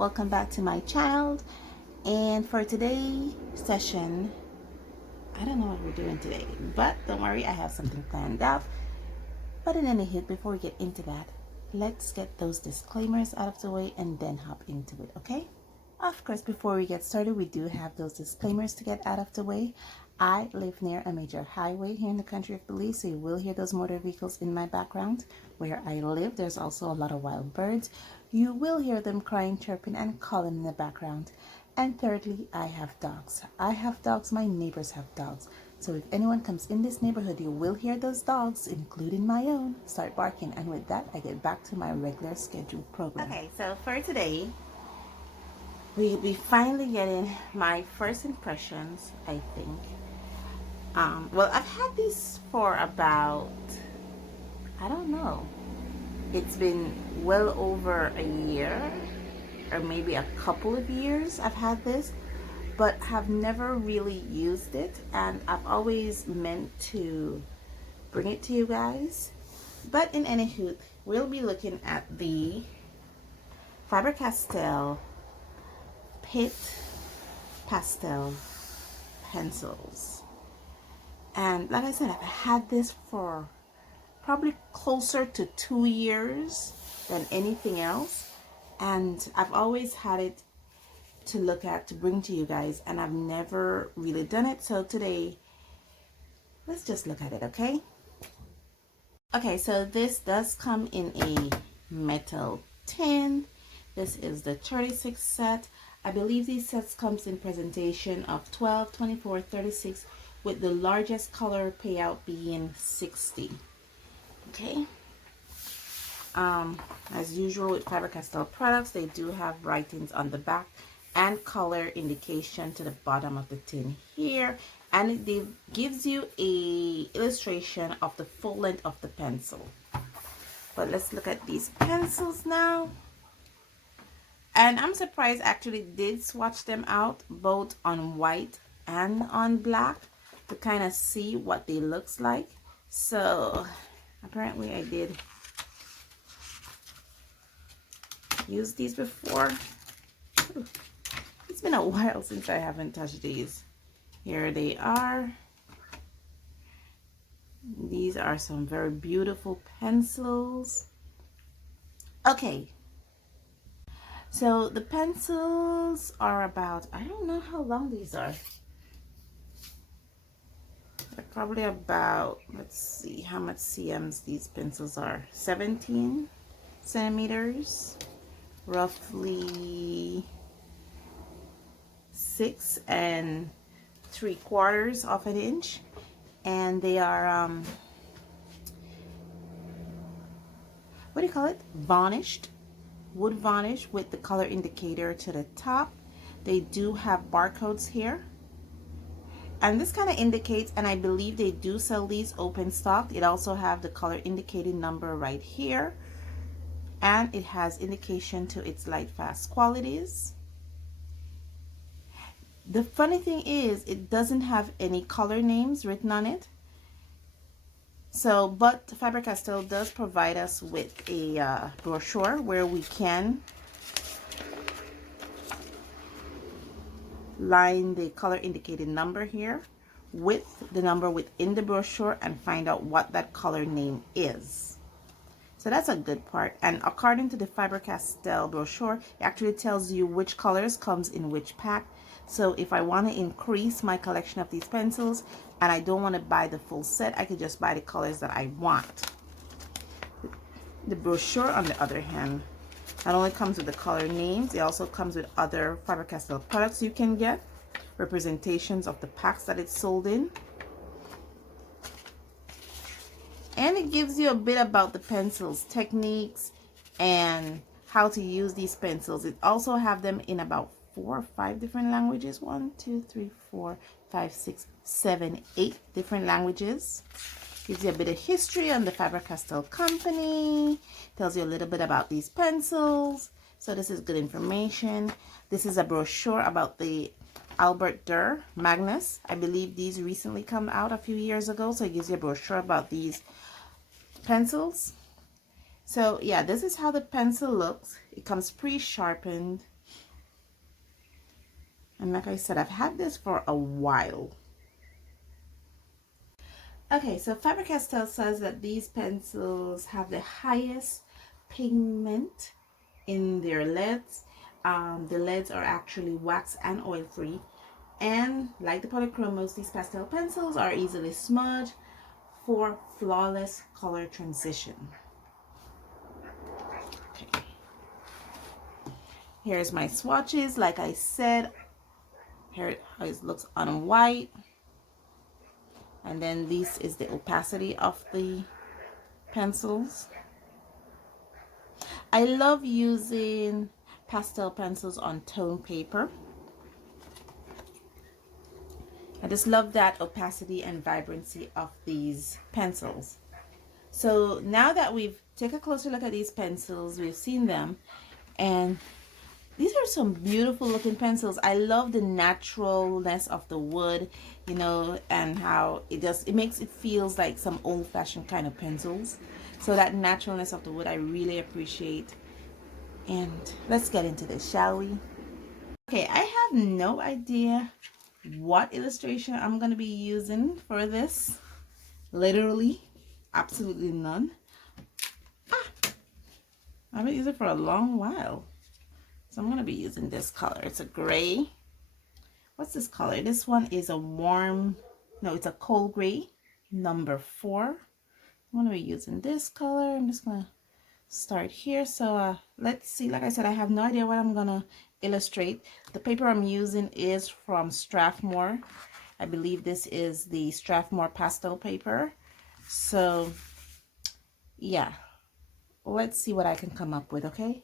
welcome back to my channel. And for today's session, I don't know what we're doing today, but don't worry, I have something planned out. But in any case, before we get into that, let's get those disclaimers out of the way and then hop into it, okay? Of course, before we get started, we do have those disclaimers to get out of the way. I live near a major highway here in the country of Belize, so you will hear those motor vehicles in my background. Where I live, there's also a lot of wild birds. You will hear them crying, chirping, and calling in the background. And thirdly, I have dogs. I have dogs, my neighbors have dogs. So if anyone comes in this neighborhood, you will hear those dogs, including my own, start barking. And with that, I get back to my regular scheduled program. Okay, so for today, we'll be finally getting my first impressions, I think. Well, I've had these for about, I don't know, it's been well over a year or maybe a couple of years I've had this, but have never really used it, and I've always meant to bring it to you guys. But in any case, we'll be looking at the Faber Castell Pitt Pastel pencils. And like I said, I've had this for probably closer to 2 years than anything else. And I've always had it to look at, to bring to you guys, and I've never really done it. So today, let's just look at it, okay? Okay, so this does come in a metal tin. This is the 36 set. I believe these sets comes in presentation of 12, 24, 36, with the largest color payout being 60. Okay. As usual with Faber Castell products, they do have writings on the back and color indication to the bottom of the tin here, and it gives you a illustration of the full length of the pencil. But let's look at these pencils now. And I'm surprised I actually did swatch them out both on white and on black to kind of see what they looks like. So apparently I did use these before. It's been a while since I haven't touched these. Here they are. These are some very beautiful pencils. Okay, so the pencils are about, I don't know how long these are. They're probably about, let's see how much cms these pencils are. 17 centimeters, roughly 6 3/4 of an inch. And they are, what do you call it? Varnished, wood varnish with the color indicator to the top. They do have barcodes here. And this kind of indicates, and I believe they do sell these open stock. It also have the color indicating number right here. And it has indication to its light fast qualities. The funny thing is, it doesn't have any color names written on it. So, but Faber Castell does provide us with a brochure where we can line the color indicated number here with the number within the brochure and find out what that color name is. So that's a good part. And according to the Faber Castell brochure, it actually tells you which colors comes in which pack. So if I want to increase my collection of these pencils and I don't want to buy the full set, I could just buy the colors that I want. The brochure, on the other hand, not only comes with the color names, it also comes with other Faber Castell products you can get, representations of the packs that it's sold in. And it gives you a bit about the pencils, techniques, and how to use these pencils. It also have them in about 4 or 5 different languages. 1, 2, 3, 4, 5, 6, 7, 8 different languages. Gives you a bit of history on the Faber Castell company. Tells you a little bit about these pencils. So this is good information. This is a brochure about the Albert Durr Magnus. I believe these recently come out a few years ago. So it gives you a brochure about these pencils. So yeah, this is how the pencil looks. It comes pre-sharpened. And like I said, I've had this for a while. Okay, so Faber Castell says that these pencils have the highest pigment in their leads. The leads are actually wax and oil free. And like the polychromos, these pastel pencils are easily smudged for flawless color transition. Okay. Here's my swatches. Like I said, here how it looks on white. And then this is the opacity of the pencils. I love using pastel pencils on tone paper. I just love that opacity and vibrancy of these pencils. So now that we've taken a closer look at these pencils, we've seen them, and these are some beautiful looking pencils. I love the naturalness of the wood, you know, and how it makes it feels like some old-fashioned kind of pencils. So that naturalness of the wood I really appreciate. And let's get into this, shall we? Okay, I have no idea what illustration I'm going to be using for this. Literally, absolutely none. I've been using it for a long while. So I'm going to be using this color. It's a gray. What's this color? This one is a warm, no, it's a cold gray, number 4. I'm going to be using this color. I'm just going to start here. So let's see. Like I said, I have no idea what I'm going to illustrate. The paper I'm using is from Strathmore. I believe this is the Strathmore pastel paper. So yeah, let's see what I can come up with, okay?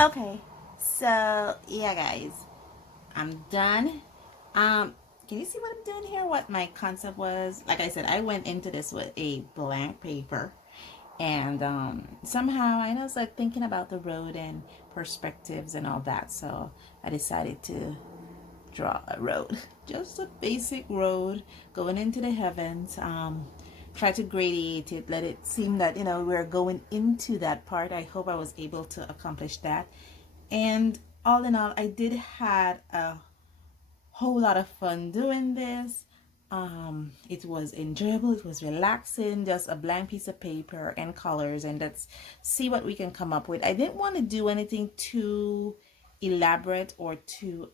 Okay, so yeah guys, I'm done. Can you see what I'm doing here? What my concept was? Like I said, I went into this with a blank paper, and somehow I was like thinking about the road and perspectives and all that, so I decided to draw a road, just a basic road going into the heavens. Try to gradiate it, let it seem that, you know, we're going into that part. I hope I was able to accomplish that. And all in all, I did had a whole lot of fun doing this. It was enjoyable, it was relaxing, just a blank piece of paper and colors, and let's see what we can come up with. I didn't want to do anything too elaborate or too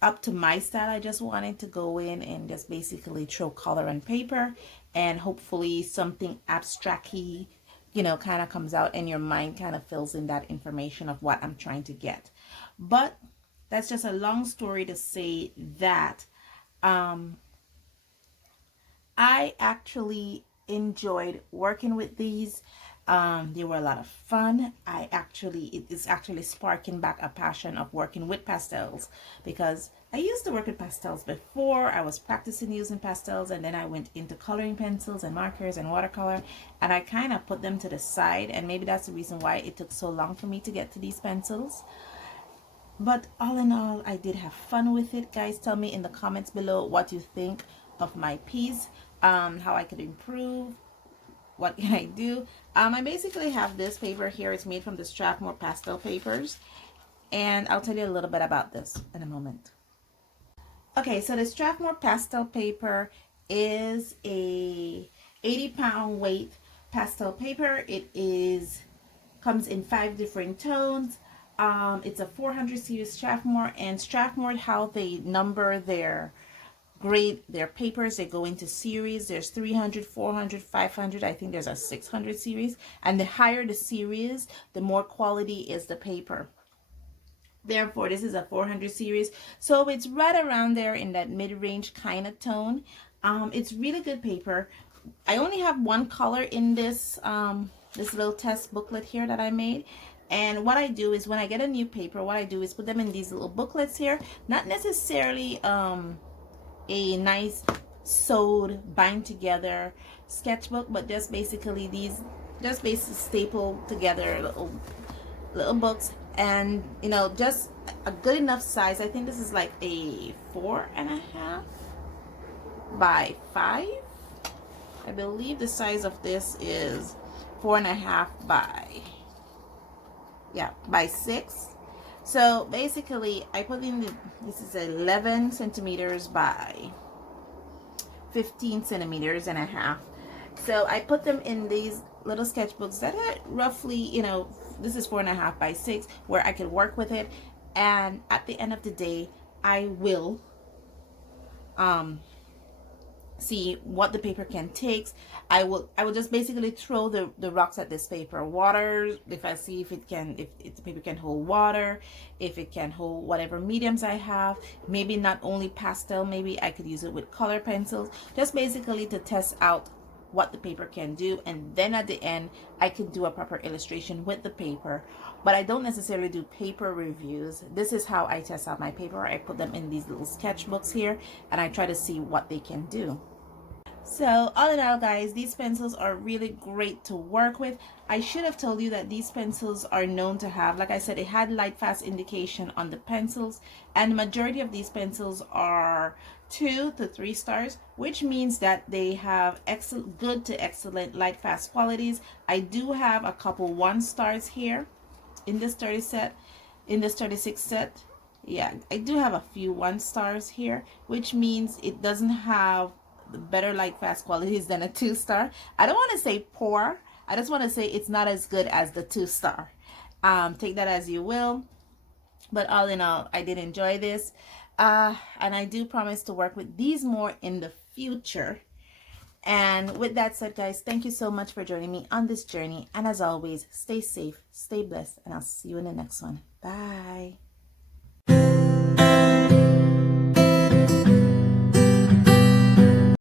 up to my style. I just wanted to go in and just basically throw color on paper, and hopefully something abstract-y, you know, kind of comes out and your mind kind of fills in that information of what I'm trying to get. But that's just a long story to say that I actually enjoyed working with these. They were a lot of fun. It's actually sparking back a passion of working with pastels, because I used to work with pastels before. I was practicing using pastels, and then I went into coloring pencils and markers and watercolor, and I kind of put them to the side, and maybe that's the reason why it took so long for me to get to these pencils. But all in all, I did have fun with it. Guys, tell me in the comments below what you think of my piece, how I could improve, what can I do. I basically have this paper here. It's made from the Strathmore pastel papers, and I'll tell you a little bit about this in a moment. Okay, so the Strathmore pastel paper is a 80-pound weight pastel paper. It comes in 5 different tones. It's a 400 series Strathmore, and Strathmore, how they number their papers, they go into series. There's 300, 400, 500. I think there's a 600 series, and the higher the series, the more quality is the paper. Therefore, this is a 400 series, so it's right around there in that mid-range kind of tone. It's really good paper. I only have one color in this this little test booklet here that I made. And what I do is when I get a new paper, what I do is put them in these little booklets here. Not necessarily a nice sewed bind together sketchbook, but just basically these staple together little books, and you know, just a good enough size. I think this is like a 4.5 by 5. I believe the size of this is 4.5 by 6. So basically I put in this is 11 centimeters by 15 centimeters and a half. So I put them in these little sketchbooks that are roughly, you know, this is 4.5 by 6, where I could work with it. And at the end of the day, I will see what the paper can take. I will just basically throw the rocks at this paper. Water, if I see if the paper can hold water, if it can hold whatever mediums I have. Maybe not only pastel, maybe I could use it with color pencils, just basically to test out what the paper can do. And then at the end, I can do a proper illustration with the paper. But I don't necessarily do paper reviews. This is how I test out my paper. I put them in these little sketchbooks here, and I try to see what they can do. So all in all, guys, these pencils are really great to work with. I should have told you that these pencils are known to have, like I said, it had light fast indication on the pencils, and the majority of these pencils are 2 to 3 stars, which means that they have excellent, good to excellent light fast qualities. I do have a couple 1 stars here in this 36 set. Yeah, I do have a few 1 stars here, which means it doesn't have better light fast qualities than a 2 star. I don't want to say poor, I just want to say it's not as good as the 2 star. Take that as you will, but all in all, I did enjoy this, and I do promise to work with these more in the future. And with that said, guys, thank you so much for joining me on this journey, and as always, stay safe, stay blessed, and I'll see you in the next one. Bye.